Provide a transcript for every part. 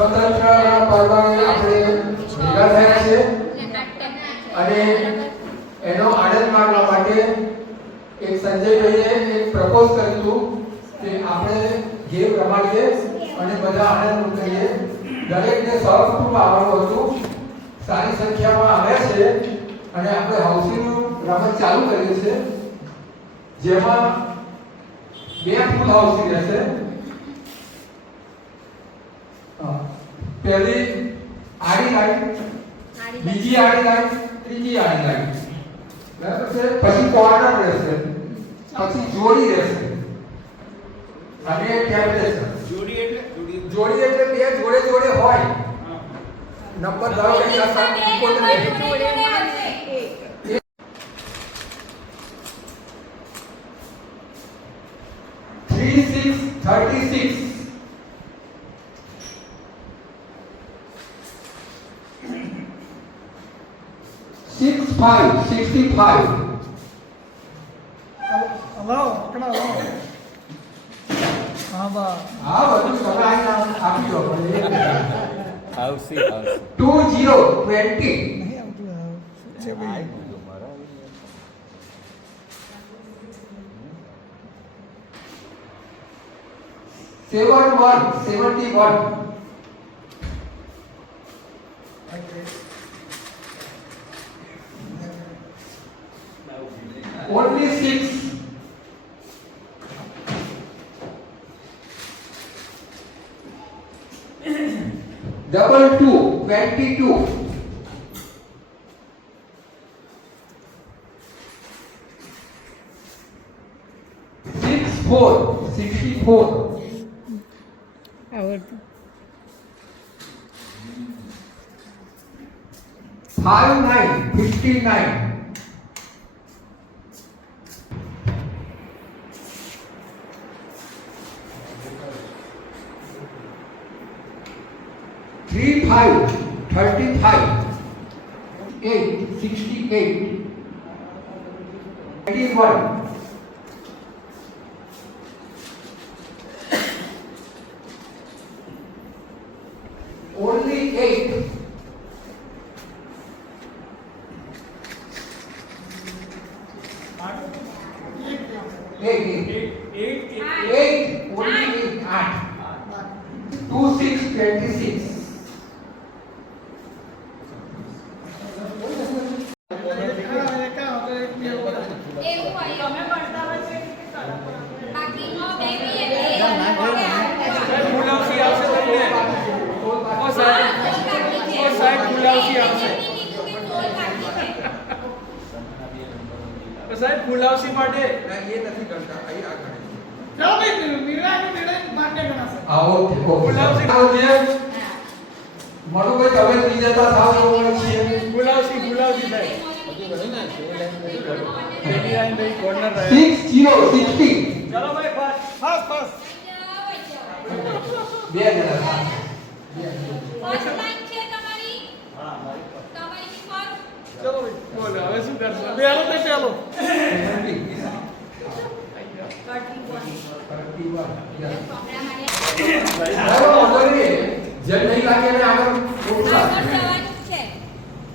સ્વતંત્રતા પર્વને આપણે ભેગા થયા છે અને એનો આનંદ માણવા માટે એક સંજયભાઈએ એક પ્રપોઝ કર્યું હતું કે આપણે ગેમ રમાડીએ અને બધા આનંદ કરીએ. દરેકને સહકુટુંબ આવવાનું હતું. સારી સંખ્યામાં આવ્યા છે અને આપણે હાઉસીનું રમત ચાલુ કરીએ છીએ, જેમાં બે ફૂલ હાઉસી રહેશે. પહેલી આડી લાઈન, બીજી આડી લાઈન, ત્રીજી આડી લાઈન, બરાબર છે. પછી કોર્નર રહેશે, પછી જોડી રહેશે અને ટેબ્લેટ. જોડી એટલે બે જોડે જોડે હોય. નંબર ધારો કે 3636 65 હલો પકડા હલો. હા બા હા બધું તમે આપી દો. આવશે 2020 નહીં આવતું હા. શું છે ભાઈ? 71 only 6 22 22 64 આવડતું 59 35 68 81 only 8 26 સાહેબ ફુલાવસી માટે એ નથી કરતા. અહીં આ ગણે ચાલો ભાઈ નિર્ણય માટે ગણાશે. આવો ફુલાવસી. મનુભાઈ તમે ત્રીજા થાવ એવું છીએ. ફુલાવસી થાય પેલી લાઈન ભાઈ કોર્નર રહે. 60 ચલો ભાઈ ફાસ્ટ બે જણા ચલો ભાઈ બોલો હવે શું કરશો? બેલો તો ચાલો 31 જે નહીં લાગે ને આગળ મોકલા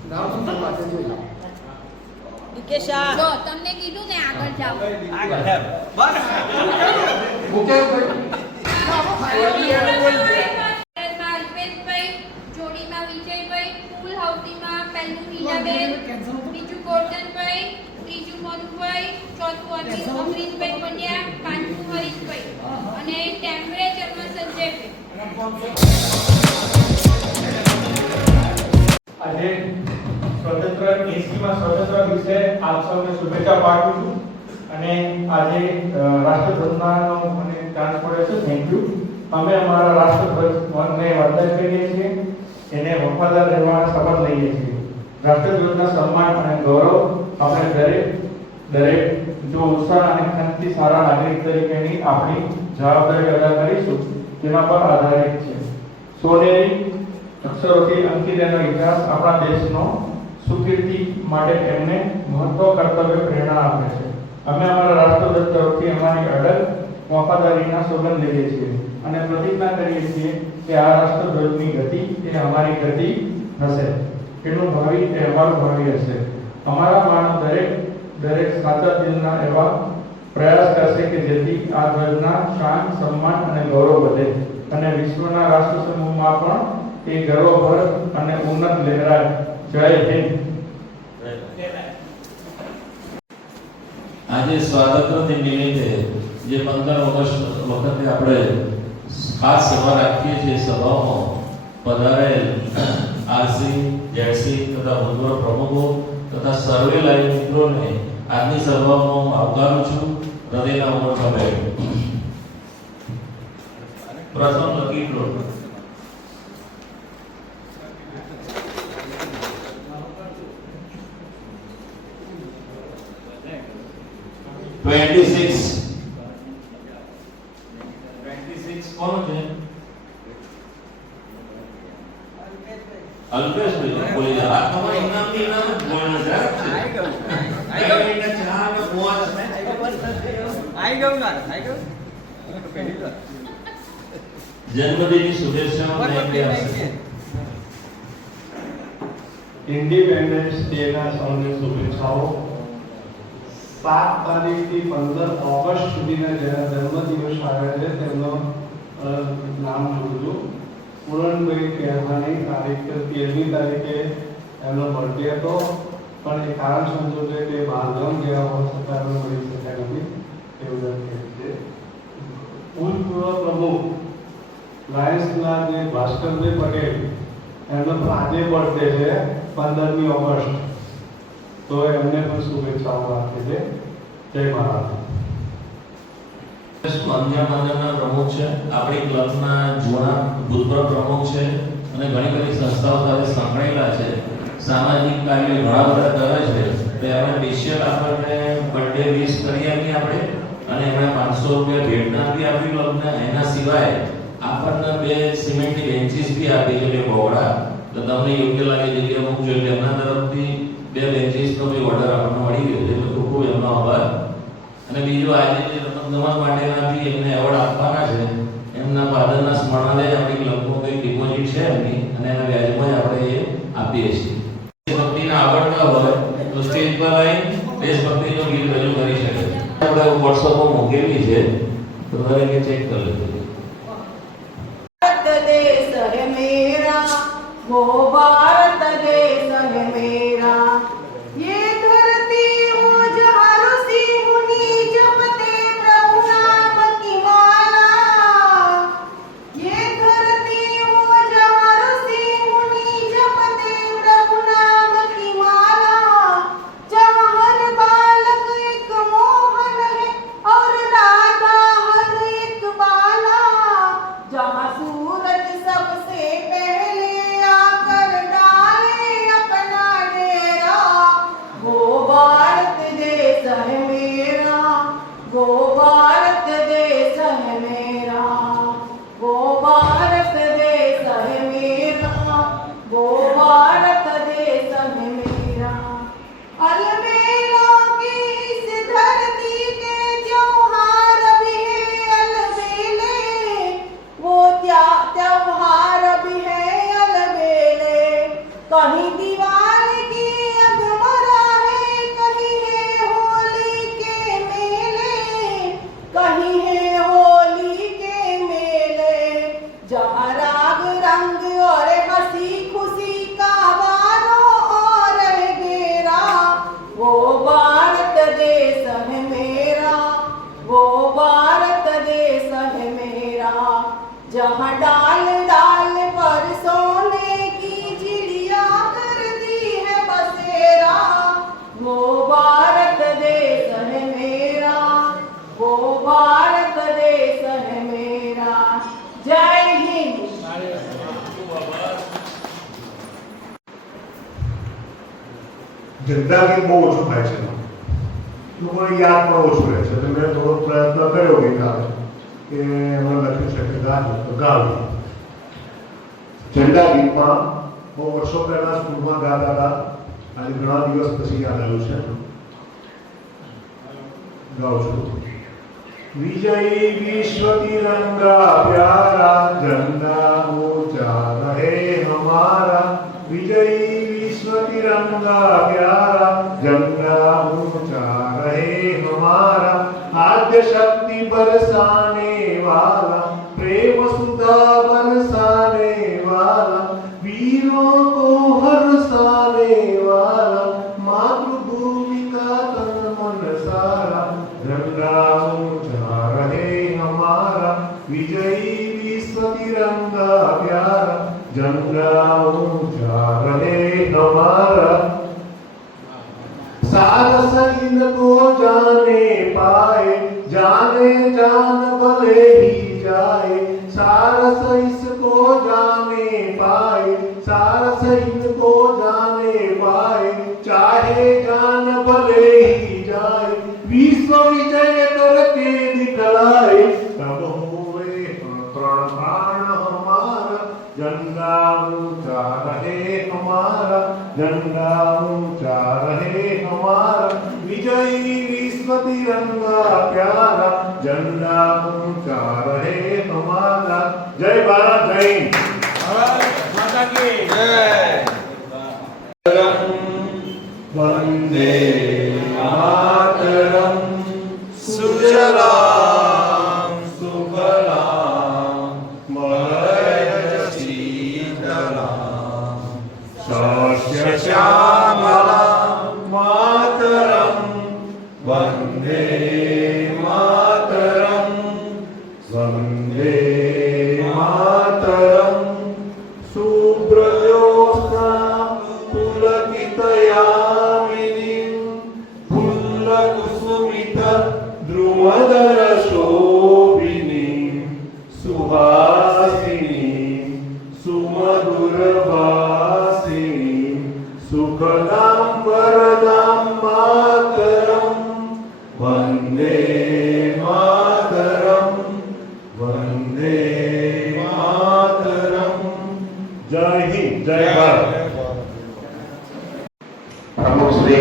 નામ શું પાછળ જોઈ જો તમને કીધું ને આગળ જાઓ. અલ્પેશભાઈ, જોડીમાં વિજયભાઈ, ફૂલ હાઉસીમાં પહેલું હીરાબેન, બીજું ગોરધનભાઈ, ત્રીજું મનુભાઈ, ચોથું અમરીશભાઈ પંડ્યા, પાંચમું હરીશભાઈ અને ટેમ્પરેચરમાં સંજયભાઈ. આજે સ્વતંત્ર 80માં સ્વતંત્ર દિવસે આપ સૌને શુભેચ્છા પાઠવું છું અને આજે રાષ્ટ્રધ્વજનો મને ચાન્સ મળ્યો છે. Thank you. અમે અમારા રાષ્ટ્રધ્વજને વંદન કરીએ છીએ, એને વફાદાર રહેવાના શપથ લઈએ છીએ. રાષ્ટ્રધ્વજના સન્માન અને ગૌરવ આપણે દરેક જો ઉત્સાહ અને ખંતથી સારા નાગરિક તરીકેની આપણી જવાબદારી અદા કરીશું તેના પર આધારિત છે. સોનેરી અક્ષરોથી અંકિત એનો ઇતિહાસ આપણા દેશનો સુકીર્તિ માટે એમને મહત્વ કર્તવ્ય પ્રેરણા આપે છે. અમે અમારા રાષ્ટ્રધ્વજ તરફથી અમારી અડગ વફાદારીના સોગંદ લઈએ છીએ અને પ્રતિજ્ઞા કરીએ છીએ કે આ રાષ્ટ્રધ્વજની ગતિ એ અમારી ગતિ હશે, એનું ભાવિ એ અમારું ભાવિ હશે. અમારા માનવ દરેક સાચા દિલના એવા પ્રયાસ કરશે કે જેથી આ ધ્વજના શાન, સન્માન અને ગૌરવ વધે અને વિશ્વના રાષ્ટ્ર સમૂહમાં પણ એ ગર્વભર અને ઉન્નત લહેરાય. જય હિન્દ. આજે સ્વાતંત્ર્ય દિન નિમિત્તે જે 15 ઓગસ્ટ વખતે આપણે ખાસ સભા રાખીએ છીએ, સભામાં પધારેલ આરસી, જેડસી તથા ભૂતપૂર્વ પ્રમુખો તથા સર્વે લાઈવ મિત્રોને આજની સભામાં હું આવકારું છું. હૃદયના ઉમળકાભેર. પ્રથમ લકી ડ્રો. કોણ છે? અલ્પેશભાઈ બોલી જા. આ તમારા ઇનામની ઇનામ જ બોલના છે. આઈ ગયું. જન્મદિનની શુભેચ્છાઓ આપશે. ઇન્ડિપેન્ડન્સ ડેના સૌને શુભેચ્છાઓ. 7 તારીખથી 15 ઓગસ્ટ સુધીના જેના જન્મદિવસ આવ્યા છે તેમનો નામ જોજો. પૂરણભાઈ કહેવાની તારીખ 13મી તારીખે એમનો બર્થડે હતો, પણ એ કારણ સંજોગે કે બહારગામ ગયા હોવા છતાં એમને મળી શક્યા નથી એવું છે. ભૂતપૂર્વ પ્રમુખ લાયન્સના જે ભાસ્કરભાઈ પટેલ એમનો પણ આજે બર્થડે છે 15મી ઓગસ્ટ, તો એમને પણ શુભેચ્છાઓ આપે છે. જય મહારાજ. અંજાર મંદિરના પ્રમુખ છે, આપણી ક્લબના જૂના ભૂતપૂર્વ પ્રમુખ છે અને ઘણી બધી સંસ્થાઓ સાથે સંકળાયેલા છે. સામાજિક કાર્ય ઘણા બધા કરે છે. તો એમણે સ્પેશિયલ આપણને બર્થડે વિશ કરી આપી આપણે, અને એમણે 500 રૂપિયા ભેટના આપી આપી ક્લબને. એના સિવાય આપણને 2 સિમેન્ટની બેન્ચીસ બી આપી છે, 2 બોગડા. તો તમને યોગ્ય લાગે જગ્યા મૂકજો. એટલે એમના તરફથી 2 બેન્ચીસનો બી ઓર્ડર આપણને મળી ગયો છે. એટલે ખૂબ ખૂબ એમનો આભાર. અને બીજું આજે જે રમતગમત માટેના બી એમને એવોર્ડ આપવાના છે, એમના ફાધરના સ્મરણાલય આપણી ક્લબમાં કંઈક ડિપોઝિટ છે એમની, અને એના વ્યાજમાં જ આપણે એ આપીએ છીએ. દેશભક્તિના આવડતા હોય તો સ્ટેજ પર આવી દેશભક્તિનું ગીત રજૂ કરી શકે. આપણે વોટ્સઅપમાં મૂકેલી છે, તો દરેકે ચેક કરી લેજો. भारत देश है मेरा, वो भारत देश है मेरा, ये धरती मुझ हर सी मुनि जपते प्रभु नाम की माला, ये धरती मुझ हर सी मुनि जपते प्रभु नाम की माला, जहाँ हर बालक एक मोहन है और राधा हर एक बाला, जहाँ सूरज सबसे पहले आकर डाले अपना डेरा, वो भारत देश है मेरा, वो भारत देश है मेरा, वो भारत देश है मेरा, वो भारत देश है मेरा. अलबेलों की इस धरती के त्योहार भी है अलबेले, वो त्योहार भी है अलबेले. कहीं दिवाली की अगमरा है, कहीं है होली के मेले, कहीं है होली के मेले, जहाँ राग रंग और हंसी खुशी का बारों और है घेरा, वो भारत देश है मेरा, वो भारत देश है मेरा, जहाँ डाल डाल पर सोने की चिड़िया करती है बसेरा, वो भारत देश है मेरा, वो भारत देश है मेरा. जय हिंद. જનતા ગીત બહુ ઓછું થાય છે, લોકોને યાદ પણ ઓછું રહે છે. એટલે મેં થોડો પ્રયત્ન કર્યો ગઈકાલે કે એમણે લખ્યું છે કે ગાવું. ઝંડા ગીતમાં બહુ વર્ષો પહેલા સ્કૂલમાં ગાતા હતા, આજે ઘણા દિવસ પછી યાદ આવ્યું છે, ગાઉં છું. विजयी विश्व तिरंगा प्यारा झंडा ऊंचा रहे हमारा, विजयी विश्व तिरंगा प्यारा झंडा ऊंचा रहे हमारा, आद्य शक्ति बरसाने वाला, प्रेम सुधा बरसाने वाला, वीरों को हरसाने वाला, मातृभूमि का तन मन सारा, झंडा ऊंचा रहे हमारा, विजयी विश्व तिरंगा प्यारा झंडा ऊंचा रहे हमारा। सारस इनको जाने पाए, जाने जान भले ही जाए, सारस इसको जाने पाए, सारस इनको जाने पाए, चाहे जान भले ही जाए, विश्व विजय करके दिखलाए, तब हुए प्रण प्राण हमारा, झंडा ऊंचा रहे हमारा, झंडा ऊंचा रहे हमारा, विजयी विश्व तिरंगा प्यारा झंडा ऊंचा रहे हमारा। जय भारत, जय हिंद। माता की वंदे मातरम, सुजलाम सुफलाम मलयज शीतलाम, शस्य श्यामलाम मातरम, वंदे मातरम, वंदे मातरम, सुब्रजोत्स्ना पुलकितयामिनीं, फुल्लकुसुमित द्रुमदल शोभिनीं, सुहासिनीं सुमधुरभासिनीं, सुखदां वरदां मातरं, वन्दे मातरं, वन्दे मातरं। जय हिंद, जय भारत। प्रमुख श्री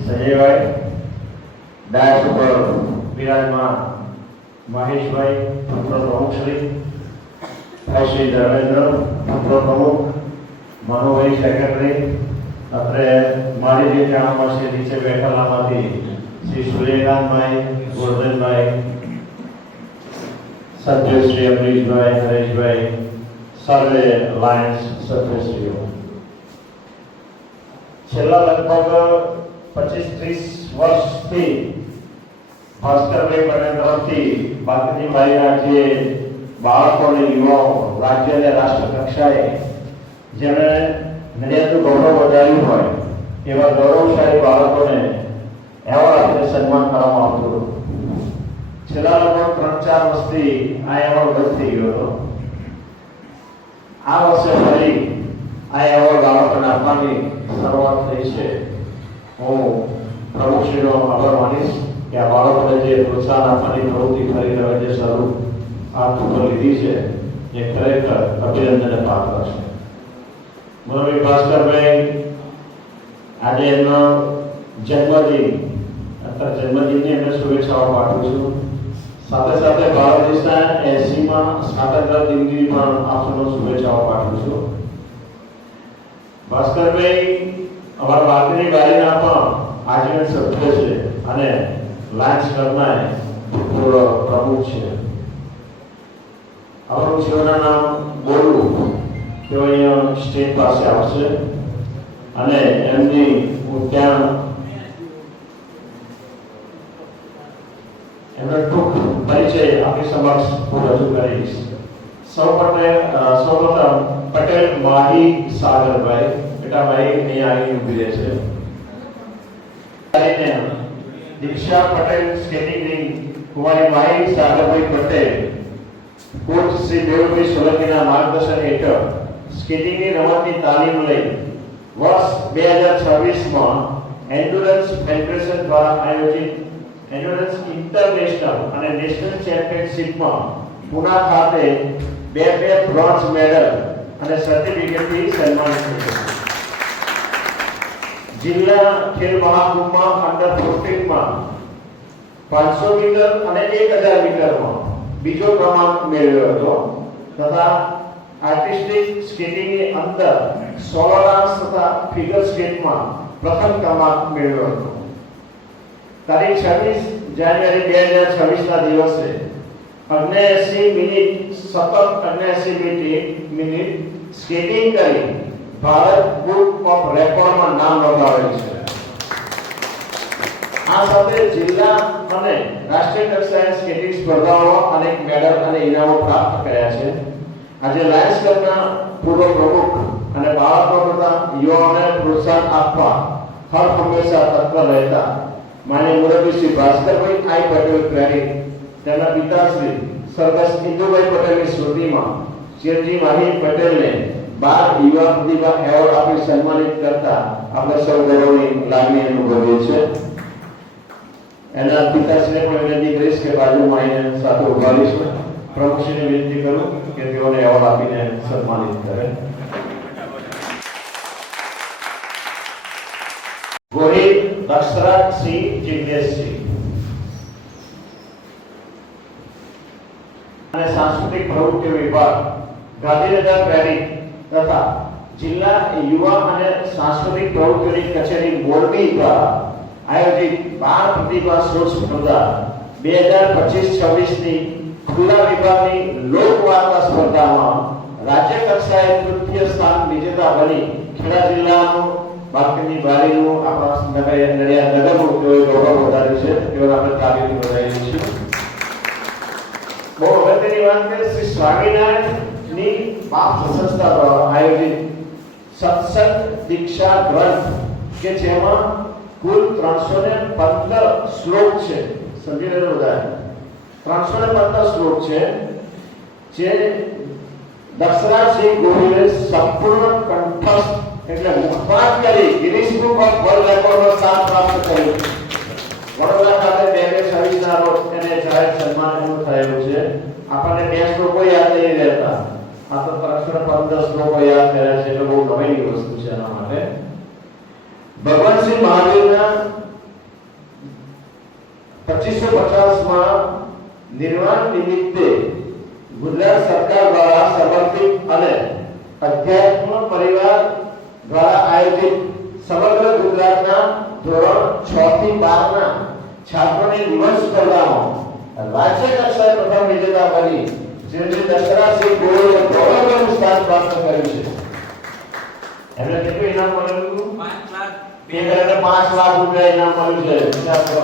संजय भाई, डायस पर विराजमान महेश भाई, प्रमुख श्री श्री धर्मेंद्र, प्रमुख मनु भाई सेक्रेटरी, अपने मारी जी काम से नीचे बैठा लामाती श्री सूर्यकांत भाई, गोवर्धन भाई, सत्य श्री अमरीश भाई, हरेश भाई, सर्वे लायंस सदस्यो, છેલ્લા લગભગ 25-30 વર્ષથી ભાસ્કરભાઈ બંને તરફથી બાકરીભાઈના જે બાળકો અને યુવાઓ રાજ્ય અને રાષ્ટ્ર કક્ષાએ જેમણે નડિયાદનું ગૌરવ વધાર્યું હોય એવા ગૌરવશાળી બાળકોને એવોર્ડ આપીને સન્માન કરવામાં આવતું હતું. છેલ્લા લગભગ 3-4 વર્ષથી આ એવોર્ડ બંધ થઈ ગયો હતો. આ વર્ષે ફરી આ એવોર્ડ બાળકોને આપવાની શરૂઆત થઈ છે. હું પ્રમુખશ્રીનો આભાર માનીશ કે આ બાળકોને જે પ્રોત્સાહન આપવાની પ્રવૃત્તિ ફરી હવે જે શરૂ હાથ ઉપર લીધી છે એ ખરેખર અભિનંદનને પાત્ર છે. મનોભાઈ ભાસ્કરભાઈ આજે એમનો જન્મદિન, અત્યારે જન્મદિનની એમને શુભેચ્છાઓ પાઠવું છું. સાથે સાથે ભારત દેશના 80મા સ્વાતંત્ર્ય દિનની પણ આપનો શુભેચ્છાઓ પાઠવું છું. ભાસ્કરભાઈ અમારા બાળકની ગાડીના પણ આજીવન સભ્ય છે અને લાયન્સ ક્લબના ભૂતપૂર્વ પ્રમુખ છે. અવરુચિઓના નામ બોલું તેઓ અહીંયા સ્ટેજ પાસે આવશે અને એમની હું ત્યાં એમનો ટૂંક પરિચય આપણી સમક્ષ હું રજૂ કરીશ. સૌપ્રથમ પટેલ માહી સાગરભાઈ, બેટા ભાઈ અહીંયા આવી ઉભી રહે છે. દીક્ષા પટેલ સ્કેટિંગ રિંગ, કુમારી માહી સાગરભાઈ પટેલ કોચ શ્રી દેવભાઈ સોલંકીના માર્ગદર્શન હેઠળ સ્કેટિંગની રમતની તાલીમ લઈ વર્ષ 2026માં એન્ડ્યુરન્સ ફેડરેશન દ્વારા આયોજિત એન્ડ્યુરન્સ ઇન્ટરનેશનલ અને નેશનલ ચેમ્પિયનશિપમાં પુના ખાતે 2 બ્રોન્ઝ મેડલ અને સર્ટિફિકેટથી સન્માનિત થયા. જિલ્લા ખેલ મહાકુંભમાં અંડર 14માં 500 મીટર અને 1000 મીટરમાં બીજો ક્રમાંક મેળવ્યો હતો તથા આર્ટિસ્ટિક સ્કેટિંગની અંદર સોલો ડાન્સ તથા ફિગર સ્કેટમાં પ્રથમ ક્રમાંક મેળવ્યો હતો. તારીખ 26 જાન્યુઆરી 2026 ના દિવસે 79 મિનિટ સતત 79 મિનિટ સ્કેટિંગ કરી ભારત બુક ઓફ રેકોર્ડમાં નામ નોંધાવેલ છે. આ સાથે જિલ્લા અને રાષ્ટ્રીય કક્ષાએ સ્કેટિંગ સ્પર્ધાઓમાં અનેક મેડલ અને ઇનામો પ્રાપ્ત કર્યા છે. આજે લાયન્સ ક્લબના પૂર્વ પ્રમુખ અને બાળકો તથા યુવાઓને પ્રોત્સાહન આપવા હર હંમેશા તત્પર રહેતા માનનીય મુરબ્બી શ્રી ભાસ્કરભાઈ આઈ પટેલ ક્રેડિટ તેમના પિતાશ્રી સ્વર્ગસ્થ ઇન્દુભાઈ પટેલની સ્મૃતિમાં ચેરજી માહી પટેલને 12 યુવા પ્રતિભા એવોર્ડ આપી સન્માનિત કરતા આપણે સૌ ગૌરવની લાગણી અનુભવીએ છીએ. એના પિતાશ્રીને પણ વિનંતી કરીશ કે બાજુમાં આવીને સાથે ઉભા રહીશું. પ્રમુખશ્રીને વિનંતી કરું કે તેઓને એવોર્ડ આપીને સન્માનિત કરે. ગોહિલ દક્ષરાજસિંહ જિગ્નેશસિંહ અને સાંસ્કૃતિક પ્રવૃત્તિઓ વિભાગ ગાંધીનગર ક્રેડિટ તથા જિલ્લા યુવા અને સાંસ્કૃતિક પ્રવૃત્તિઓની કચેરી મોરબી દ્વારા આયોજિત બાળ પ્રતિભા શોધ સ્પર્ધા 2025-26 ની ખુલ્લા વિભાગની લોકવાર્તા સ્પર્ધામાં રાજ્ય કક્ષાએ તૃતીય સ્થાન વિજેતા બની ખેડા જિલ્લાનું બાકીની બારીનું આપણા નડિયાદ નગરનું તેઓએ ગૌરવ વધાર્યું છે. તેઓને આપણે તાલીમ વધારી છે. બહુ અગત્યની વાત કે શ્રી સ્વામિનારાયણની બાપ સંસ્થા દ્વારા આયોજિત સત્સંગ દીક્ષા ગ્રંથ કે જેમાં કુલ 315 શ્લોક છે. સમજી લેજો બધા 315 શ્લોક છે જે દક્ષરાજસિંહ ગોહિલે સંપૂર્ણ કંઠસ્થ એટલે મુખપાઠ કરી ગિનિસ બુક ઓફ વર્લ્ડ રેકોર્ડનો સ્થાન પ્રાપ્ત કર્યું. વડોદરા ખાતે 2026 ના રોજ એને જાહેર સન્માન થયેલું છે. આપણને 2 શ્લોકો યાદ નહીં રહેતા, આ તો 315 શ્લોકો યાદ કર્યા છે એટલે બહુ નવાઈની વસ્તુ છે. એના માટે ભગવાન શ્રી મહાવીરના 2550માં નિર્વાણ નિમિત્તે ગુજરાત સરકાર દ્વારા સમર્પિત અને અધ્યાત્મ પરિવાર દ્વારા આયોજિત સમગ્ર ગુજરાતના ધોરણ 6 થી 12 ના છાત્રોની નિબંધ સ્પર્ધામાં રાજ્ય કક્ષાએ પ્રથમ વિજેતા બની શ્રી દશરથસિંહ ગોહિલે ગૌરવનું સ્થાન પ્રાપ્ત કર્યું છે. એમને કેટલું ઇનામ મળ્યું? 5 લાખ રૂપિયા ઇનામ મળ્યું છે. વિચાર કરો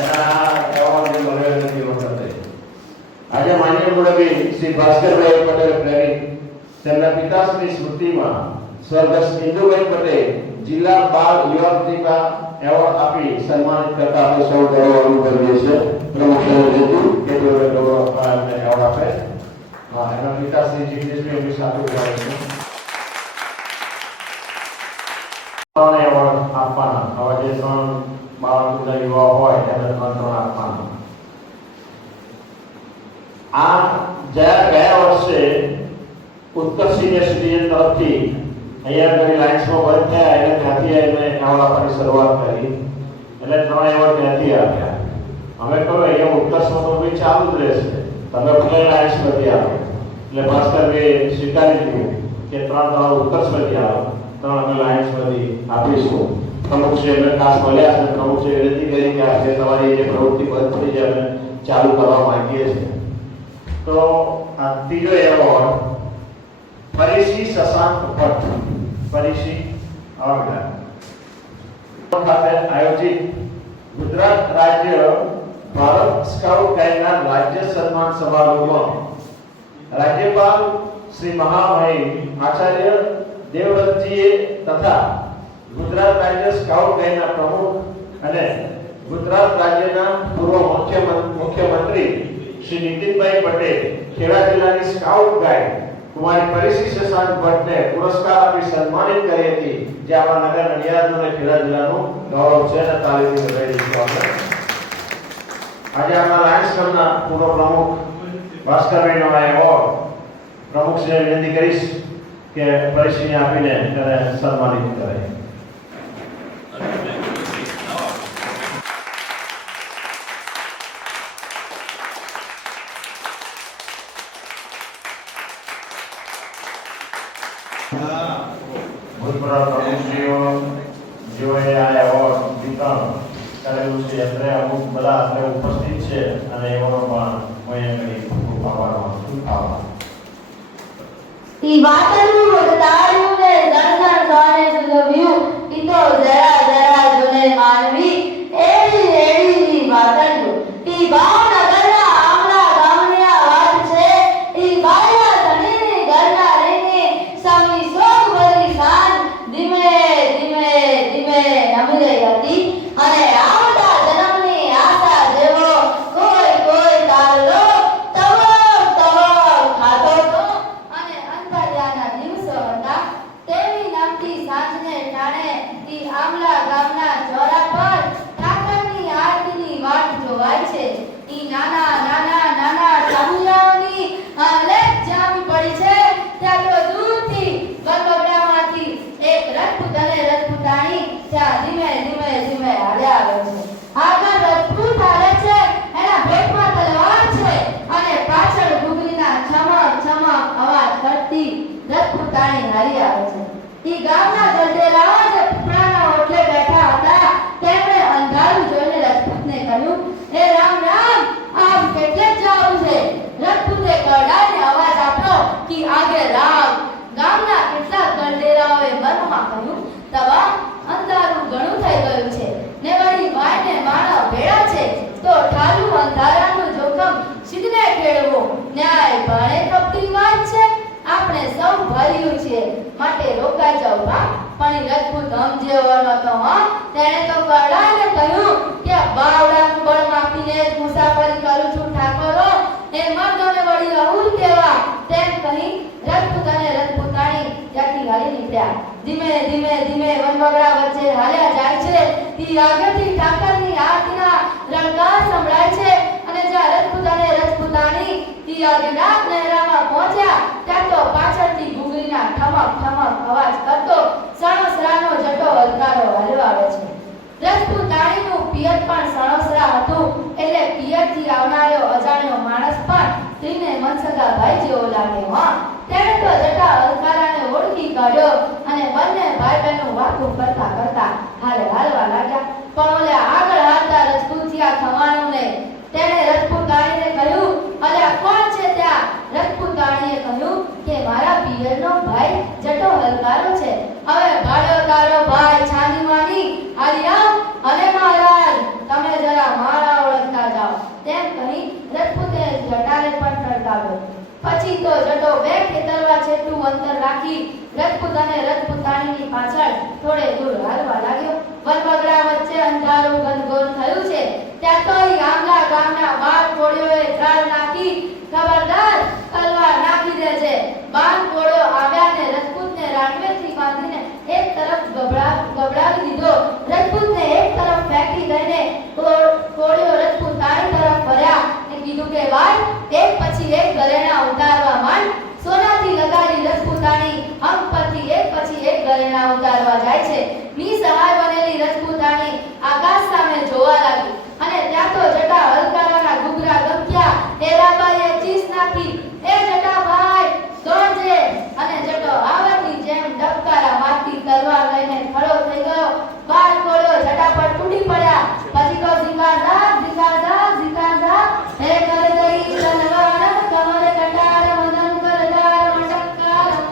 એના એવોર્ડ મળ્યો નથી વખતે. આજે માનનીય મુરબ્બી શ્રી ભાસ્કરભાઈ પટેલ ક્રેડિટ તેમના પિતાશ્રી સ્મૃતિમાં સ્વર્ગસ્થ ઇન્દુભાઈ પટેલ જિલ્લા બાળ યુવા પ્રતિભા એવોર્ડ આપી સન્માનિત કરતા આપણે સૌ ગૌરવ અનુભવીએ છીએ. પ્રમુખને વિનંતી કે તેઓને ગૌરવ એવોર્ડ આપે. એના પિતાશ્રી જિગ્નેશભાઈ એમની સાથે ઉભા છે. એવોર્ડ આપવાના આવા જે 3 બાળકો યુવા હોય તેમને 3 આપવાના. આ ગયા વર્ષે ઉત્કર્ષ યુનિવર્સિટી તરફથી અહીંયા આગળ લાયન્સમાં બંધ થયા એટલે ત્યાંથી એમને એવોર્ડ આપવાની શરૂઆત કરી એટલે 3 એવોર્ડ ત્યાંથી આપ્યા. અમે કહ્યું અહીંયા ઉત્કર્ષમાં તો ભાઈ ચાલુ જ રહેશે, તમે ભલે લાયન્સમાંથી આપો એટલે ભાસ્કરભાઈએ સ્વીકારી લીધું કે 3 ઉત્કર્ષમાંથી આવો, 3 અમે લાયન્સમાંથી આપીશું. પ્રમુખશ્રી એમને ખાસ મળ્યા છે. પ્રમુખશ્રીએ વિનંતી કરી કે આજે તમારી જે પ્રવૃત્તિ બંધ થઈ જાય અમે ચાલુ કરવા માંગીએ છીએ. તો આ ત્રીજો એવોર્ડ પરિશી શશાંક ભટ્ટ પરિશી આવડા ખાતે આયોજિત ગુજરાત રાજ્ય ભારત સ્કાઉટ ગાઈડના રાજ્ય સન્માન સમારોહમાં રાજ્યપાલ શ્રી મહામહિમ આચાર્ય દેવવ્રતજીએ તથા ગુજરાત રાજ્ય સ્કાઉટ ગાઈડના પ્રમુખ અને ગુજરાત રાજ્યના પૂર્વ મુખ્યમંત્રી શ્રી નીતિનભાઈ પટેલ ખેડા જિલ્લાની સ્કાઉટ ગાઈડ કુમારી પરિશી શશાંક ભટ્ટને પુરસ્કાર આપી સન્માનિત કરી હતી. જે આપણા નગર નડિયાદનું અને ખેડા જિલ્લાનું ગૌરવ છે અને તાલીમથી વધારી દીધું. આજે આપણા લાયન્સ ક્લબના પૂર્વ પ્રમુખ ભાસ્કરભાઈનો આ એવોર્ડ પ્રમુખશ્રીને વિનંતી કરીશ કે પરિશીને આપીને તેને સન્માનિત કરે. ભૂતપૂર્વ પ્રમુખશ્રીઓ જેઓએ આ એવોર્ડ વિતરણ કરેલું છે એટલે અમુક બધા આપણે ઉપસ્થિત છે અને એવાનો પણ હું અહીં ખૂબ આભાર માનું છું. આભાર. ઈ વાતનું વગડાયું ને દર્શન સાને સુધવ્યું ઈ તો જરા જરા જોને માનવી એડી એડી ઈ વાતનું ઈ ભાવનગરના આમલા ગામની વાત છે ઈ બાયા ધણીની ઘરના રહીને સમી સોગ ભરી ખાન ધીમે ધીમે ધીમે નમી રહી હતી અને આવતા જન્મની આશા જેવો કોઈ કોઈ તારલો તવક તવક ખાતો તો અને અંતર્યાના દિવસો હતા તેવી નામથી સાંજને ટાણે ઈ આમલા ગામના ચોરા પર ઠાકરની આરતીની વાટ જોવાય છે ઈ નાના નાના નાના ટામુલાઓની લેક જામી પડી છે ત્યાં તો દૂરથી બગબગડામાંથી એક રજપૂત અને રજપૂતાણી ત્યાં ધીમે ધીમે ધીમે હાલ્યા આવે છે આગળ રજપૂત આવે છે એના ભેટમાં તલવાર છે અને પાછળ ઘૂઘરીના ચમક ચમક અવાજ કરતી રજપૂતાણી હાલી આવે છે ઈ ગામના ગઢેરાઓ જે પીપળાના ઓટલે બેઠા હતા તેમણે અંધારું જોઈને રજપૂતને કહ્યું હે રામ રામ આપ કેટલે જાવ છે રજપૂતે કરડાઈને અવાજ આપ્યો કે આગે રામ ગામના કેટલાક ગઢેરાઓએ મનમાં કહ્યું તવા અંધારું ઘણું થઈ ગયું છે ને વળી માયને માણસ ભેળા છે તો ઠાલું અંધારાનું જોખમ સિદ્ધને ખેડવો ન્યાય ભણે કપટી વાત છે આપણે સૌ ભર્યું છે માટે રોકાઈ જાવ બા પણ રજપૂત સમજ્યો નતો હા તેણે તો કરડાઈને કહ્યું કે બાવડાનું બળ માપીને જ મુસાફરી કરું છું ઠાકોરો એ મર્દોને વળી અહુર કેવા તેમ કહી રજપૂત અને રજપૂતાણી ત્યાંથી હાલી નીકળ્યા ધીમે ધીમે ધીમે વનવગડા વચ્ચે હાલ્યા જાય છે તી આગળથી ઠાકરની આરતીના રણકાર સંભળાય છે અને જ્યાં રજપૂત અને રજપૂતાણી તી આગળના નહેરામાં પહોંચ્યા ત્યાં તો પાછળથી ઘૂઘરીના ઠમક ઠમક અવાજ કરતો સણસરાનો જટો હલકારો હાલ્યો આવે છે રજપૂતાણીનું પિયર પણ સણસરા હતું એટલે પિયરથી આવનારો અજાણ્યો માણસ પણ સ્ત્રીને મનસગા ભાઈ જેવો લાગ્યો હા તેણે તો જટા હલકારાને ઓળખી કાઢ્યો અને બંને ભાઈ બહેનો વાતો કરતા કરતા હાલવા લાગ્યા પણ ઓલે આગળ હાલતા રજપૂતિયા થવાનું ને તેણે રજપૂતાણીને કહ્યું અલ્યા કોણ છે ત્યાં રજપૂતાણીએ કહ્યું કે મારા પિયરનો ભાઈ જટો હલકારો છે હવે ભાડ્યો તારો ભાઈ છાનીમાની આલિયા અને મહારાજ તમે જરા મારા ઓળખતા જાઓ તેમ કહી રજપૂતે જટાને પણ ટળકાવ્યો પછી તો જટો બે ખેતરવા જેટલું અંતર રાખી રજપૂત અને રજપૂતાણીની પાછળ થોડે દૂર હાલવા લાગ્યો વનવગડા વચ્ચે અંધારું ઘનઘોર થયું છે ત્યાં તો ઈ આમલા ગામના બાર કોળીઓએ ત્રાળ નાખી ખબરદાર તલવાર નાખી દે છે બાર કોળીઓ આવ્યા ને રજપૂતને રાંડવેથી બાંધીને એક તરફ ગબડાવી દીધો રજપૂતને એક તરફ ફેંકી દઈને કોળીઓ રજપૂતાણી તરફ ફર્યા ને કીધું કે ભાઈ એક પછી એક ઘરેણા ઉતારવા માંડ સોનાથી લગાડી રજપૂતાણી અંક પરથી એક પછી એક ઘરેણા ઉતારવા જાય છે નિસહાય બનેલી રજપૂતાણી આકાશ સામે જોવા લાગી અને ત્યાં તો જટા હલકારાના ઘૂઘરા ગમક્યા હેરાબાઈએ ચીસ નાખી એ જટાભાઈ દોડજે અને જટો આવડની જેમ ડબકારા મારતી તલવાર લઈને ખડો થઈ ગયો બાર કોળો જટા પર તૂટી પડ્યા પછી તો ઝીકા હે કર ગઈ તલવાર કમર કટાર મદન કરદાર મટકારમ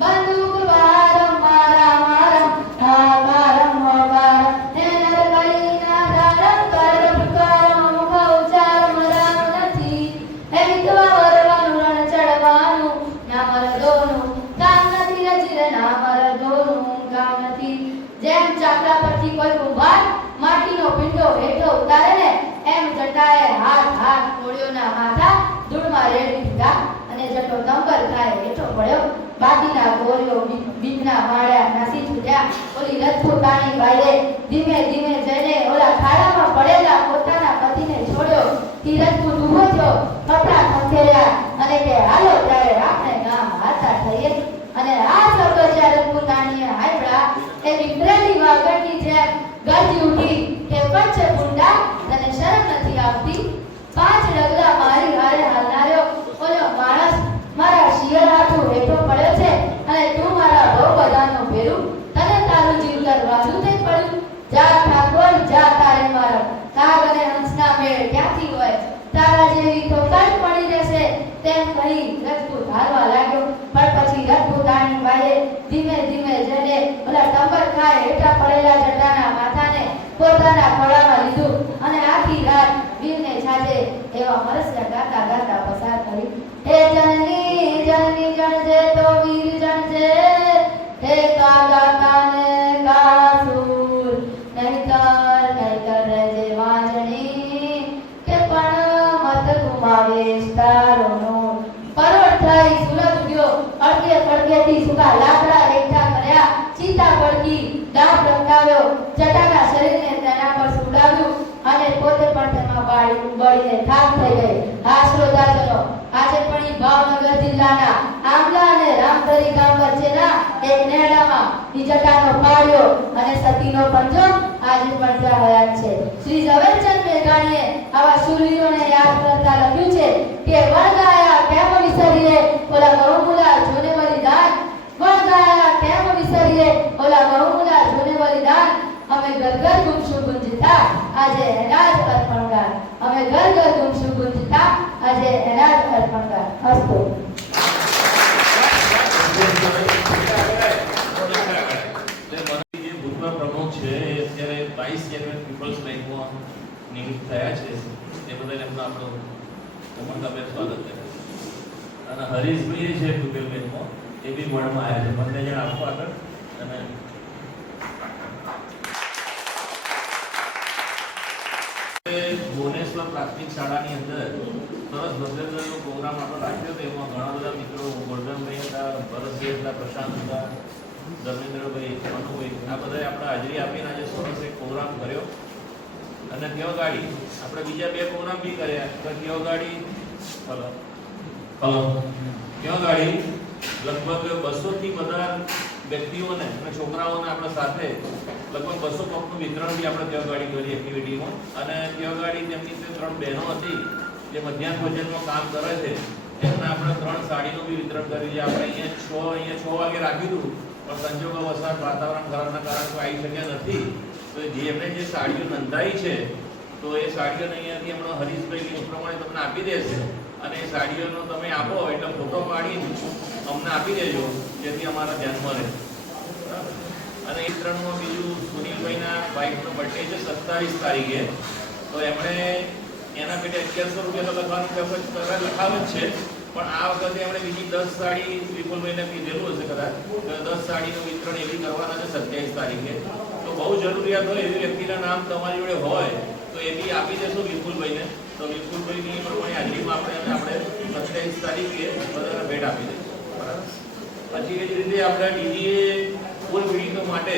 બંદૂક બારમ મારા મારમ હાકારમ હોકારમ હે નર કલીના દારમ કર પુકારમ મુખ ઉચાર મરામ નથી હે વિધવા વરવાનું રણ ચડવાનું ના મરદોનું કામ નથી રચી ના મરદોનું કામ નથી જેમ ચાકડા પરથી કોઈ કુંભાર માટીનો પિંડો હેઠો ઉતારે ને એમ જટાએ હાથ કોળીઓના માથા ધૂળમાં રેડી દીધા અને જટો દંગલ ખાય હેઠો પડ્યો બાકીના કોળીઓ બીકના માળ્યા નાસી છૂટ્યા ઓલી રજપૂતાણી બાઈએ ધીમે ધીમે જઈને ઓલા ખાડામાં પડેલા પોતાના પતિને છોડ્યો તી રજપૂત ઊભો થયો કપડા ખંખેર્યા અને કે હાલો ત્યારે આપણે ગામ હાથા થઈએ અને આ શબ્દો જ્યારે રજપૂતાણીએ હાંભળ્યા એ વિભરેલી વાગડની જેમ ગરજી ઉઠી કે પછે પુંડા અને શરમ નથી આવતી 5 ડગલા મારી હારે હાલનારો ઓલો માણસ મારા શિયર હાથું હેઠો પડ્યો છે અને તું મારા કહી રજપૂત હાલવા લાગ્યો. પણ પછી રજપૂતાણી બાઈએ ધીમે ધીમે જઈને ઓલા ટંબર ખાય હેઠા પડેલા જટાના માથાને પોતાના ખોળામાં લીધું અને આખી રાત વીરને છાજે એવા મરસ્યા ગાતા ગાતા પસાર કરી. હે જનની જનની જણજે તો વીર જણજે, હે કાગા કાને કાસુર, નહીતર નહીતર રહેજે વાંજણી, કે પણ મત ગુમાવેશ તારો નૂર. પરોઢ થઈ સૂરજ ઉગ્યો, અડકે પડકેથી સૂકા લાકડા એકઠા કર્યા, ચિતા પડકી, દાંત પ્રગટાવ્યો, જટાના શરીરને તેના પર સુડાવ્યું અને પોતે પણ તેમાં બળીને થાક થઈ ગઈ. આ શ્રોતાજનો, આજે પણ ઈ ભાવનગર જિલ્લાના આંબલા અને રામધરી ગામ વચ્ચેના એક નેડામાં ઈ જટાનો પાડ્યો અને સતીનો પંજો આજે પણ ત્યાં હયાત છે. શ્રી ઝવેરચંદ મેઘાણીએ આવા શૂરવીરોને યાદ કરતા લખ્યું છે કે વળગાયા કેમ વિસરીએ ઓલા ગરુમુલા જોને બલિદાન, વળગાયા કેમ વિસરીએ ઓલા ગરુમુલા જોને બલિદાન, અમે ઘર ઘર ગુમશું ગુંજતા આજે એના જ અર્પણગાર, અમે ઘર ઘર ગુમશું ગુંજતા આજે એના જ અર્પણગાર. અસ્તુ. જે ભૂતપૂર્વ પ્રમુખ છે એ અત્યારે 22 ચેરમેન પીપલ્સ બેંકમાં નિયુક્ત થયા છે. એ બદલ એમનું આપણું ઉમળકાભેર સ્વાગત કરે છે. અને હરીશભાઈ છે પીપલ બેંકમાં, એ બી બોર્ડમાં આવ્યા છે. બંને જણ આપો આગળ. અને ભુવનેશ્વર પ્રાથમિક શાળાની અંદર સરસ ભદ્રગરનો પ્રોગ્રામ આપણે રાખ્યો હતો. એમાં ઘણા બધા મિત્રો, ગોરધનભાઈ હતા, ભરતભાઈ હતા, પ્રશાંત હતા, ધર્મેન્દ્રભાઈ, મનુભાઈ, આ બધાએ આપણે હાજરી આપીને આજે સરસ એક પ્રોગ્રામ કર્યો. અને ત્યાં ગાડી આપણે બીજા 2 પ્રોગ્રામ બી કર્યા. ત્યાં ગાડી ત્યાં ગાડી લગભગ 200 થી વધારે વ્યક્તિઓને અને છોકરાઓને આપણે સાથે લગભગ 200 કપનું વિતરણ બી આપણે ત્યાં ગાડી કરી એક્ટિવિટીમાં. અને ત્યાં ગાડી તેમની 3 બહેનો હતી જે મધ્યાહન ભોજનમાં કામ કરે છે, એમને આપણે 3 સાડીનું બી વિતરણ કર્યું છે. આપણે અહીંયા 6 વાગે રાખ્યું હતું, પણ સંજોગોવશાત વાતાવરણ ખરાબના કારણે આવી શક્યા નથી. તો એમણે જે સાડીઓ નોંધાઈ છે, તો એ સાડીઓને અહીંયાથી હમણાં હરીશભાઈ લિસ્ટ પ્રમાણે તમને આપી દેશે. અને એ સાડીઓનો તમે આપો એટલે ફોટો પાડીને અમને આપી દેજો, જેથી અમારા ધ્યાનમાં રહે. અને એ ત્રણમાં બીજું સુનિલભાઈના બાઇકનો બર્થડે છે 27 તારીખે. તો એમણે એના પેટે 1100 રૂપિયા તો લખવાનું લખાવે જ છે, પણ આ વખતે એમણે બીજી 10 સાડી વિપુલભાઈને કીધેલું હશે કદાચ, 10 સાડીનું વિતરણ એવી કરવાના છે 27 તારીખે. તો બહુ જરૂરિયાત હોય એવી વ્યક્તિના નામ તમારી જોડે હોય તો એ બી આપી દેશો વિપુલભાઈને. તો વિપુલભાઈની પ્રમાણે હાજરીમાં આપણે 27 તારીખે બધાને ભેટ આપી દઈશું. બરાબર. પછી એ જ રીતે આપણે ડીડીએ કુલ પીડિતો માટે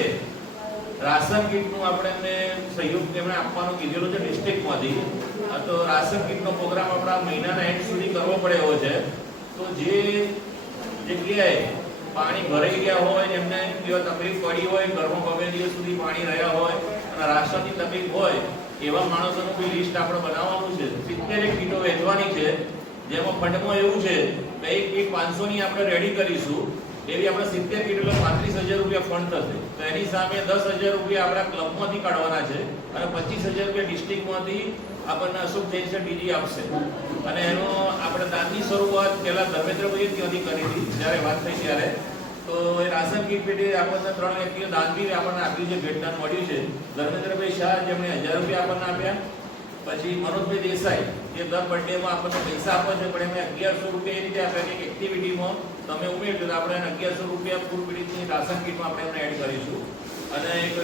રાશન કીટનું આપણે એમને સહયોગ એમણે આપવાનું કીધેલું છે ડિસ્ટ્રિક્ટમાંથી. તો રાશન કીટનો પ્રોગ્રામ આપણા મહિનાના એન્ડ સુધી કરવો પડે એવો છે. તો જે જગ્યાએ પાણી ભરાઈ ગયા હોય, એમને તકલીફ પડી હોય, ઘરમાં 2 દિવસ સુધી પાણી રહ્યા હોય અને રાશનની તકલીફ હોય, એવા માણસોનું બી લિસ્ટ આપણે બનાવવાનું છે. 70 કીટો વેચવાની છે, જેમાં ફંડમાં એવું છે કે એક કીટ 500 ની આપણે રેડી કરીશું. એવી આપણે 70 કીટ એટલે 35,000 રૂપિયા ફંડ થશે. તો એની સામે 10,000 રૂપિયા આપણા ક્લબમાંથી કાઢવાના છે અને 25,000 રૂપિયા ડિસ્ટ્રિક્ટમાંથી આપણને અશોક જૈન સર ડીજી આપશે. અને એનો આપણે દાનની શરૂઆત પહેલા ધર્મેન્દ્રભાઈએ ત્યાંથી કરી હતી જ્યારે વાત થઈ ત્યારે. તો એ રાશન કીટ પેટે આપણને 3 વ્યક્તિઓ દાન બી આપણને આપ્યું છે, ભેટદાન મળ્યું છે. ધર્મેન્દ્રભાઈ શાહ જેમણે 1000 રૂપિયા આપણને આપ્યા. પછી મનોજભાઈ દેસાઈ જે દર બર્થડેમાં આપણને પૈસા આપે છે, પણ એમને 1100 રૂપિયા એ રીતે આપ્યા કે એક્ટિવિટીમાં તમે ઉમેરજો તો આપણે 1100 રૂપિયા પૂર પીડિતની રાશન કીટમાં આપણે એમને એડ કરીશું. અને એક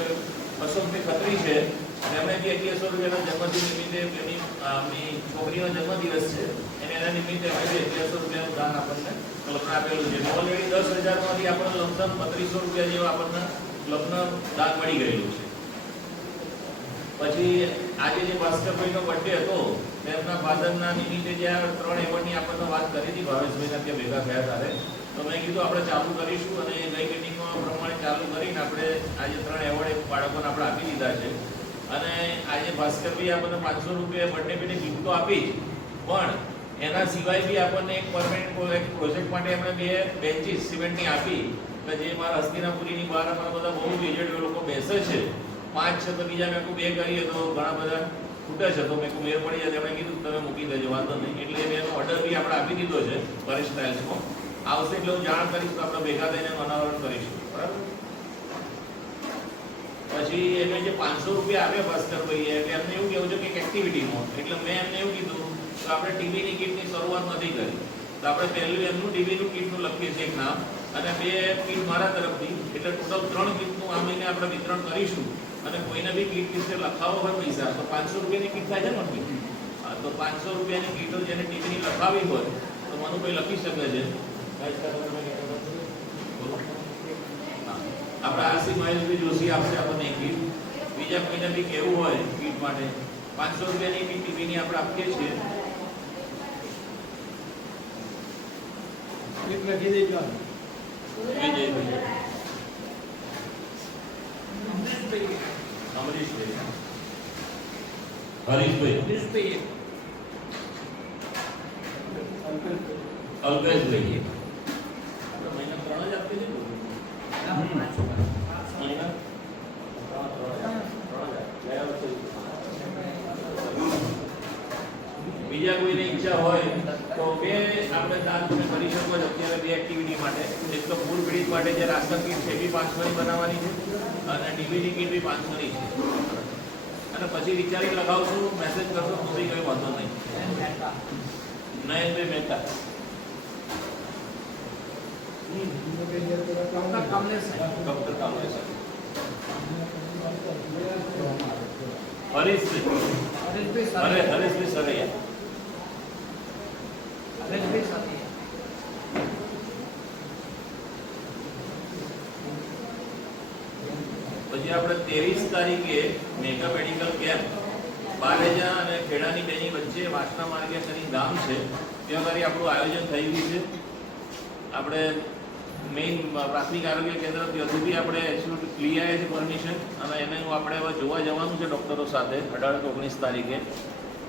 અશોકભાઈ ખત્રી છે, એમણે બી 1100 રૂપિયાના જન્મદિન નિમિત્તે એમની છોકરીનો જન્મદિવસ છે અને એના નિમિત્તે એમણે 1100 રૂપિયાનું દાન આપણને ક્લબને આપેલું છે. ઓલરેડી 10,000માંથી આપણને લમસમ 3200 રૂપિયા જેવા આપણને ક્લબનું દાન મળી ગયેલું છે. પછી આજે જે ભાસ્કરભાઈનો બર્થડે હતો, તેમના ફાધરના નિમિત્તે જે 3 એવોર્ડની આપણને વાત કરી હતી ભાવેશભાઈના ત્યાં ભેગા થયા ત્યારે, તો મેં કીધું આપણે ચાલુ કરીશું. અને ગઈ મિટિંગમાં પ્રમાણે ચાલુ કરીને આપણે આજે 3 એવોર્ડ બાળકોને આપણે આપી દીધા છે. અને આજે ભાસ્કરભાઈ આપણને 500 રૂપિયા બર્થડે પેટે ગિફ્ટ તો આપી જ, પણ એના સિવાય બી આપણને એક પરમેનન્ટ પ્રોજેક્ટ માટે એમણે 2 બેન્ચીસ સિમેન્ટની આપી કે જે મારા હસ્તિનાપુરીની બહાર અમારા બધા બહુ એજેડ લોકો બેસે છે. 5 છે તો બીજા મેં 2 કરીએ તો ઘણા બધા ખૂટે છે. તો મેં મેર પડી જાય, એમણે કીધું તમે મૂકી દેજો, વાંધો નહીં. એટલે એનો ઓર્ડર બી આપણે આપી આપી દીધો છે પરેશ ટાઇલ્સમાં. આવશે એટલે હું જાણ કરીશ તો આપણે ભેગા થઈને અનાવરણ કરીશું. બરાબર. પછી એમને જે 500 રૂપિયા આપ્યા ભાસ્કરભાઈએ, એટલે એમને એવું કહેવું છે કે એક એક્ટિવિટીમાં, એટલે મેં એમને એવું કીધું કે આપણે ટીવીની કીટની શરૂઆત નથી કરી, તો આપણે પહેલું એમનું ટીવીનું કીટનું લખીએ છીએ એક નામ, અને 2 કીટ મારા તરફથી, એટલે ટોટલ 3 કીટનું આ મહિને આપણે વિતરણ કરીશું. અને કોઈને બી કીટ વિશે લખાવો હોય પૈસા તો 500 રૂપિયાની કીટ થાય છે ને મમ્મી? તો 500 રૂપિયાની કીટો જેને ટીવીની લખાવી હોય તો મનુભાઈ લખી શકે છે. આપણે આરસી મહેશભાઈ જોશી આપશે આપણને એક કીટ. બીજા કોઈને બી કેવું હોય કીટ માટે 500 રૂપિયાની કીટ ટીવીની આપણે આપીએ છીએ. એક લખી દેજો. અમરીશભાઈ, હરીશભાઈ, અલ્પેશભાઈ. મહિના 3 જ આપી દીધું. બીજા કોઈને ઈચ્છા હોય તો બે આપણે દાન તમે કરી શકો છો અત્યારે 2 એક્ટિવિટી માટે. એક તો ફૂડ પીડિત માટે જે રાશન કીટ છે એ બી 500 ની બનાવવાની છે, અને ટીવીની કીટ બી 500 ની છે. અને પછી વિચારી લગાવશું, મેસેજ કરશો તો બી કંઈ વાંધો નહીં. નયનભાઈ મહેતા, ડોક્ટર કમલેશ, હરીશભાઈ સરૈયા, પછી આપણે 23 તારીખે મેગા મેડિકલ કેમ્પ બારેજા અને ખેડાની બેની વચ્ચે વાસણા માર્ગે કરીને ગામ છે, ત્યાં આગળ આપણું આયોજન થઈ ગયું છે. આપણે મેઇન પ્રાથમિક આરોગ્ય કેન્દ્ર ત્યાંથી આપણે લઈ આવ્યા છે પરમિશન, અને એને આપણે હવે જોવા જવાનું છે ડૉક્ટરો સાથે 18-19 તારીખે.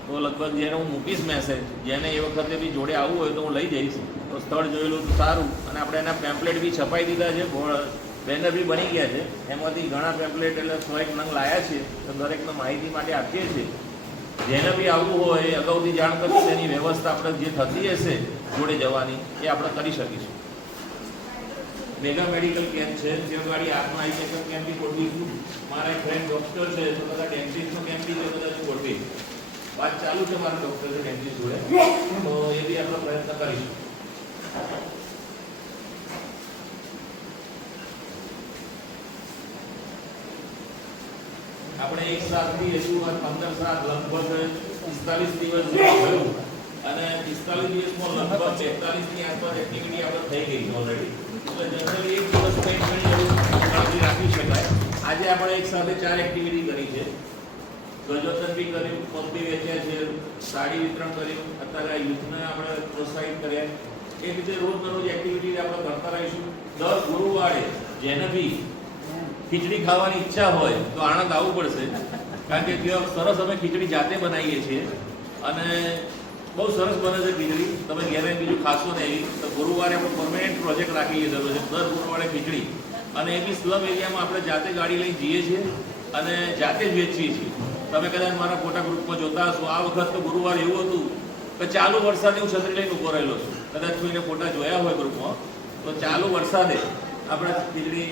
તો લગભગ જેને હું મૂકીશ મેસેજ, જેને એ વખતે બી જોડે આવવું હોય તો હું લઈ જઈશ. તો સ્થળ જોયેલું તો સારું, અને આપણે એના પેમ્પલેટ બી છપાઈ દીધા છે, બેનર બી બની ગયા છે. એમાંથી ઘણા પેમ્પલેટ એટલે 100 નંગ લાયા છે, તો દરેકને માહિતી માટે આપીએ છીએ. જેને બી આવવું હોય એ અગાઉથી જાણ કરશું, તેની વ્યવસ્થા આપણે જે થતી હશે જોડે જવાની એ આપણે કરી શકીશું. મેગા મેડિકલ કેમ્પ છે, ત્યાં ગાડી આત્મા આઈ ચેકઅપ કેમ્પ બી ગોઠવીશું. મારા એક ફ્રેન્ડ ડૉક્ટર છે તો બધા ડેન્ટિસ્ટનો કેમ્પ બી બધા ગોઠવીશું. વાત ચાલુ છે મારા ડૉક્ટર છે ડેન્ટિસ્ટ જોડે, તો એ બી આપણે પ્રયત્ન કરીશું. આપણે 1 સાલથી હજુ 15 સાલ લગભગ 45 દિવસ થયું, અને 45 દિવસમાં લગભગ 43 ની આસપાસ એક્ટિવિટી આપણે થઈ ગઈ છે ઓલરેડી. એટલે જનરલી 1 દિવસ કંઈ ગણતરી રાખી શકાય. આજે આપણે એક સાથે 4 એક્ટિવિટી કરી છે. ગજોતન બી કર્યું, પગ બી વેચ્યા છે, સાડી વિતરણ કર્યું, અત્યારે યુથને આપણે પ્રોત્સાહિત કર્યા. એ રીતે રોજ એક્ટિવિટી આપણે કરતા રહીશું. દર ગુરુવારે જેને બી ખીચડી ખાવાની ઈચ્છા હોય તો આણંદ આવવું પડશે, કારણ કે ત્યાં સરસ અમે ખીચડી જાતે બનાવીએ છીએ, અને બહુ સરસ બને છે ખીચડી. તમે ઘેરે બીજું ખાશો ને એવી. તો ગુરુવારે આપણે પરમેનન્ટ પ્રોજેક્ટ રાખીએ છીએ દર ગુરુવારે ખીચડી, અને એ બી સ્લમ એરિયામાં આપણે જાતે ગાડી લઈને જઈએ છીએ અને જાતે જ વેચીએ છીએ. તમે કદાચ મારા ફોટા ગ્રુપમાં જોતા હશો, આ વખત તો ગુરુવાર એવું હતું કે ચાલુ વરસાદે હું છત્રી લઈને ઊભો રહેલો છું. કદાચ કોઈને ફોટા જોયા હોય ગ્રુપમાં, તો ચાલુ વરસાદે આપણે ખીચડી,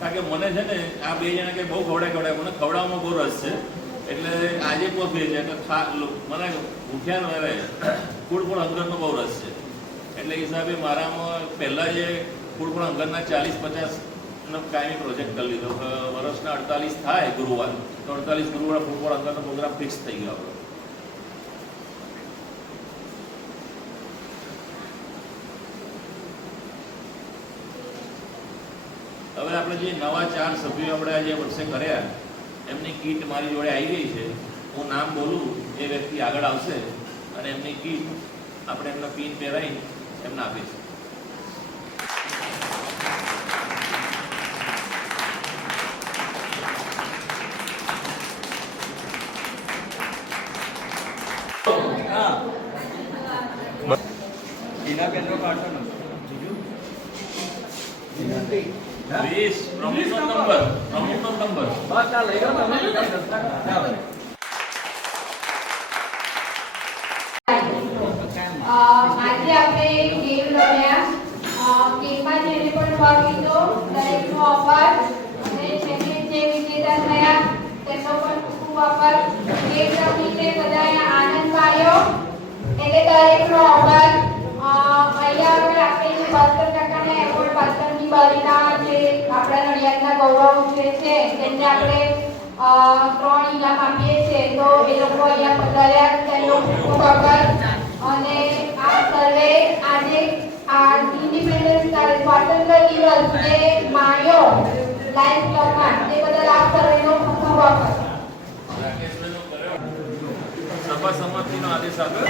કારણ કે મને છે ને આ 2 જણા કે બહુ ખવડાય, મને ખવડાવવામાં બહુ રસ છે. એટલે આજે પણ બે છે કે મને ભૂખ્યા ન રહે, ફૂડ પણ અંગરનો બહુ રસ છે. એટલે હિસાબે મારામાં પહેલાં જે ફૂડ પણ અંગરના 40-50 કાયમી પ્રોજેક્ટ કરી લીધો. વર્ષના 48 થાય ગુરુવાર, તો 48 ગુરુવાર ફૂડ પણ અંગરનો પ્રોગ્રામ ફિક્સ થઈ ગયો આપણો. હવે આપણે જે નવા 4 સભ્યો આપણે આજે વર્ષે કર્યા, એમની કીટ મારી જોડે આવી ગઈ છે. હું નામ બોલું એ વ્યક્તિ આગળ આવશે અને એમની કીટ આપણે એમના પિન પહેરાવી એમને આપીશું. પ્રમુખનો નંબર બસ આ લઈ લો તમે. આજે આપણે રમ્યા ગેમમાં જેને પણ ભાગ લીધો દરેકનો આભાર અને જેને જે વિજેતા થયા તેમનો પણ ખૂબ આભાર. ગેમ રમીને બધાએ આનંદ માણ્યો એટલે દરેકનો આભાર. અહીંયા આગળ આપણે જે ભાસ્કર કાકાને એવોર્ડ ભાસ્કરની બારીના જે આપણા નડિયાદના ગૌરવ છે તેમને આપણે 3 ઇનામ આપીએ છીએ. તો એ લોકો અહીંયા પધાર્યા તેમનો ખૂબ આભાર. અને આ સર્વે આજે આ ઇન્ડિપેન્ડન્સ સ્વાતંત્ર્ય દિવસ જે માણ્યો લાયન્સ ક્લબમાં તે બદલ આપ સર્વેનો ખૂબ ખૂબ આભાર. સભા સંમતિનો આદેશ આગળ